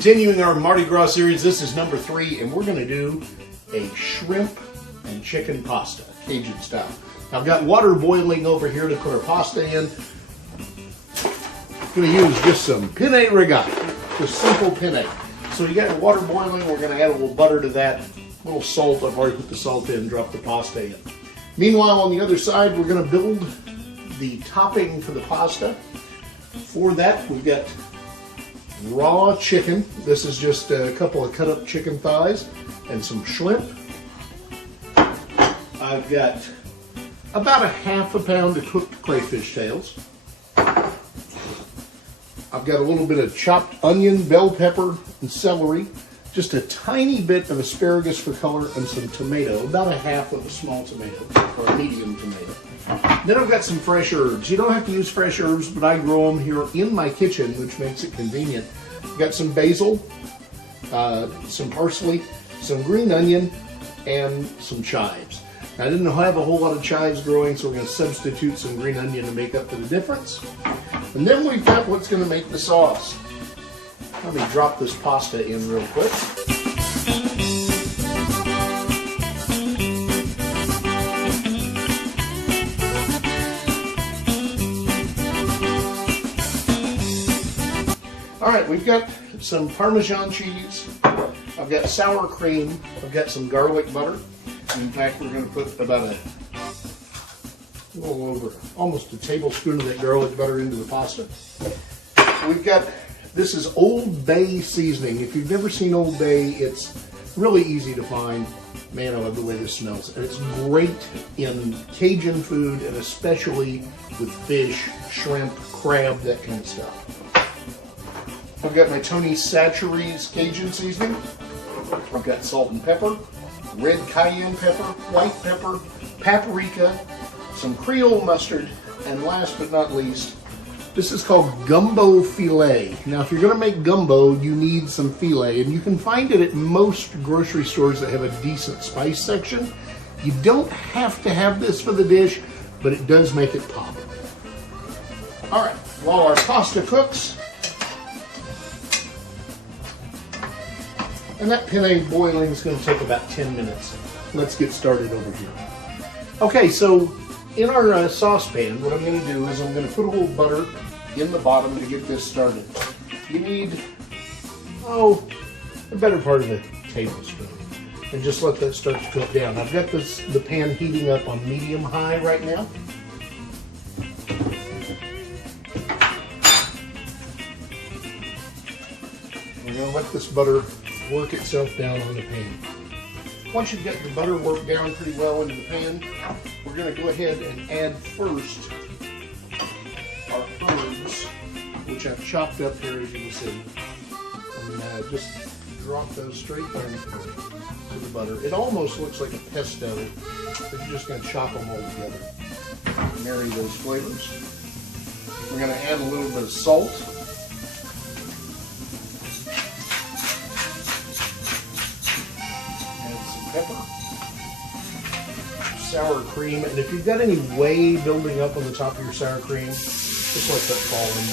Continuing our Mardi Gras series, this is number 3, and we're going to do a shrimp and chicken pasta, Cajun style. I've got water boiling over here to put our pasta in. I'm going to use just some penne rigata, just simple penne. So you got water boiling, we're going to add a little butter to that, a little salt. I've already put the salt in, drop the pasta in. Meanwhile, on the other side, we're going to build the topping for the pasta. For that, we've got raw chicken. This is just a couple of cut up chicken thighs and some shrimp. I've got about a half a pound of cooked crayfish tails. I've got a little bit of chopped onion, bell pepper, and celery. Just a tiny bit of asparagus for color and some tomato, about a half of a small tomato, or a medium tomato. Then I've got some fresh herbs. You don't have to use fresh herbs, but I grow them here in my kitchen, which makes it convenient. I've got some basil, some parsley, some green onion, and some chives. I didn't have a whole lot of chives growing, so we're going to substitute some green onion to make up for the difference. And then we've got what's going to make the sauce. Let me drop this pasta in real quick. All right, we've got some Parmesan cheese. I've got sour cream. I've got some garlic butter. In fact, we're going to put about a little over, almost a tablespoon of that garlic butter into the pasta. We've got, this is Old Bay seasoning. If you've never seen Old Bay, it's really easy to find. Man, I love the way this smells. And it's great in Cajun food, and especially with fish, shrimp, crab, that kind of stuff. I've got my Tony Chachere's Cajun seasoning. I've got salt and pepper, red cayenne pepper, white pepper, paprika, some Creole mustard, and last but not least, this is called gumbo filet. Now, if you're going to make gumbo, you need some filet, and you can find it at most grocery stores that have a decent spice section. You don't have to have this for the dish, but it does make it pop. All right, while our pasta cooks, and that penne boiling is going to take about 10 minutes. Let's get started over here. Okay, so in our saucepan, what I'm going to do is I'm going to put a little butter in the bottom to get this started. You need, the better part of a tablespoon. And just let that start to cook down. I've got the pan heating up on medium-high right now. We're going to let this butter work itself down on the pan. Once you've got your butter worked down pretty well into the pan, we're going to go ahead and add first our herbs, which I've chopped up here, as you can see. And just drop those straight down to the butter. It almost looks like a pesto, but you're just going to chop them all together. Marry those flavors. We're going to add a little bit of salt. Pepper, sour cream, and if you've got any whey building up on the top of your sour cream, just let that fall in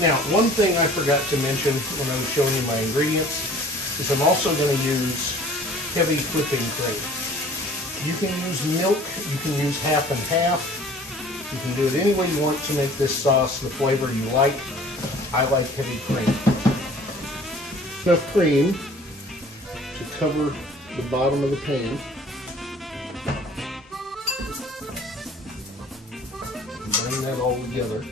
there. Now, one thing I forgot to mention when I was showing you my ingredients is I'm also going to use heavy whipping cream. You can use milk, you can use half and half. You can do it any way you want to make this sauce the flavor you like. I like heavy cream. Enough cream to cover the bottom of the pan. And bring that all together.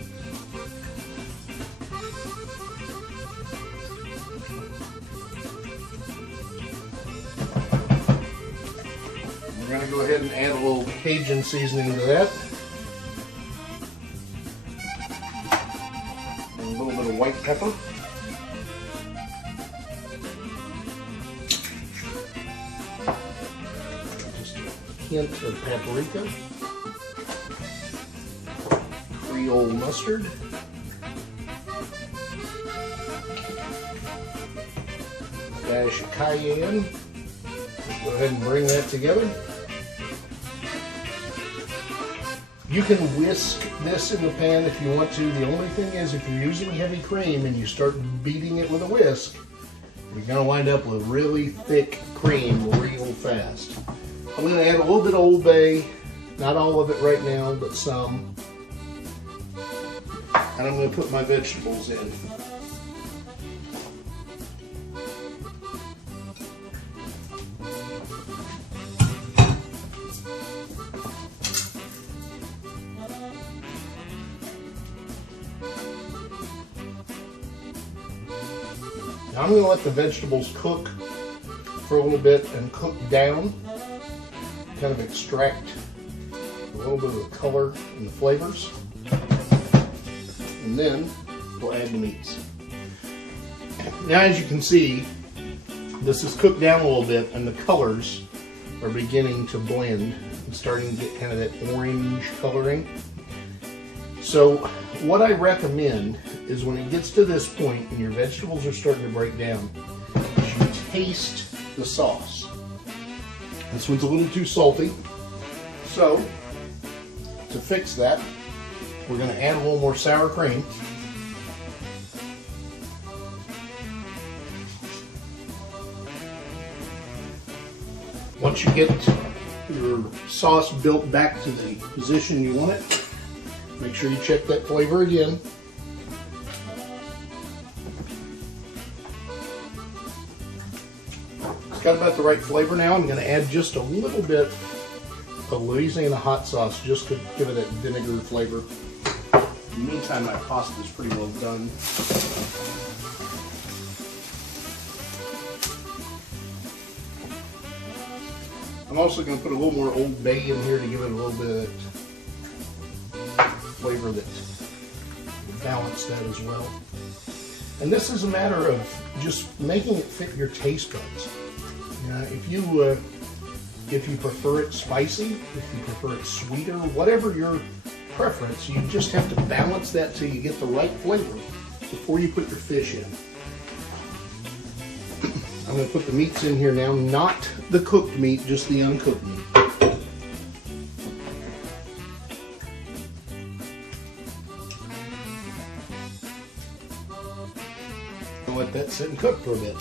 We're going to go ahead and add a little Cajun seasoning to that. White pepper. Just a hint of paprika. Creole mustard. Dash of cayenne. Go ahead and bring that together. You can whisk this in the pan if you want to. The only thing is, if you're using heavy cream and you start beating it with a whisk, you're going to wind up with really thick cream real fast. I'm going to add a little bit of Old Bay, not all of it right now, but some. And I'm going to put my vegetables in. Now I'm going to let the vegetables cook for a little bit and cook down, kind of extract a little bit of the color and the flavors, and then we'll add the meats. Now, as you can see, this is cooked down a little bit and the colors are beginning to blend and starting to get kind of that orange coloring. So what I recommend is when it gets to this point and your vegetables are starting to break down, is you taste the sauce. This one's a little too salty, so to fix that, we're going to add a little more sour cream. Once you get your sauce built back to the position you want it, make sure you check that flavor again. It's got about the right flavor now. I'm going to add just a little bit of Louisiana hot sauce just to give it that vinegar flavor. In the meantime, my pasta is pretty well done. I'm also going to put a little more Old Bay in here to give it a little bit of that flavor that balance that as well. And this is a matter of just making it fit your taste buds. If you prefer it spicy, if you prefer it sweeter, whatever your preference, you just have to balance that till you get the right flavor before you put your fish in. I'm going to put the meats in here now, not the cooked meat, just the uncooked meat. I'll let that sit and cook for a bit.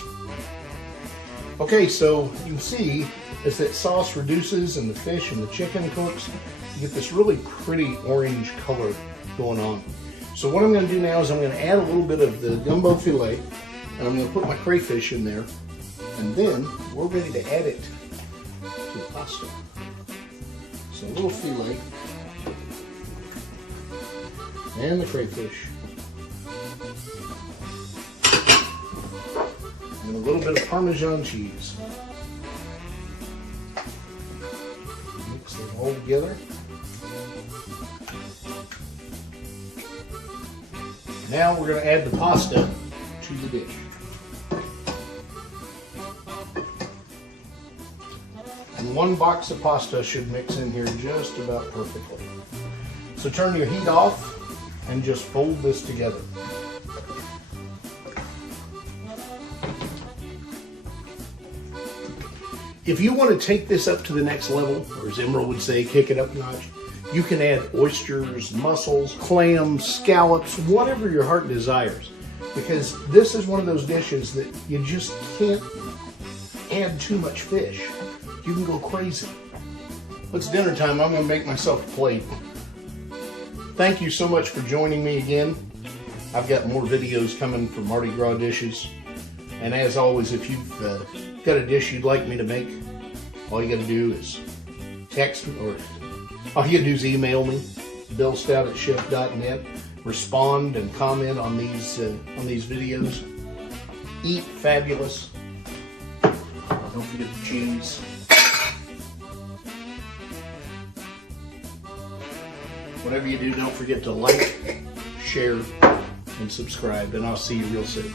Okay, so you can see as that sauce reduces and the fish and the chicken cooks, you get this really pretty orange color going on. So what I'm going to do now is I'm going to add a little bit of the gumbo filet, and I'm going to put my crayfish in there, and then we're ready to add it to the pasta. So a little filet and the crayfish and a little bit of Parmesan cheese. Mix it all together. Now we're going to add the pasta to the dish. And one box of pasta should mix in here just about perfectly. So turn your heat off and just fold this together. If you want to take this up to the next level, or as Emerald would say, kick it up a notch, you can add oysters, mussels, clams, scallops, whatever your heart desires. Because this is one of those dishes that you just can't add too much fish. You can go crazy. It's dinner time. I'm going to make myself a plate. Thank you so much for joining me again. I've got more videos coming for Mardi Gras dishes. And as always, if you've got a dish you'd like me to make, all you got to do is text me, or all you got to do is email me, billstout@chef.net. Respond and comment on these videos. Eat fabulous. Don't forget the cheese. Whatever you do, don't forget to like, share, and subscribe. And I'll see you real soon.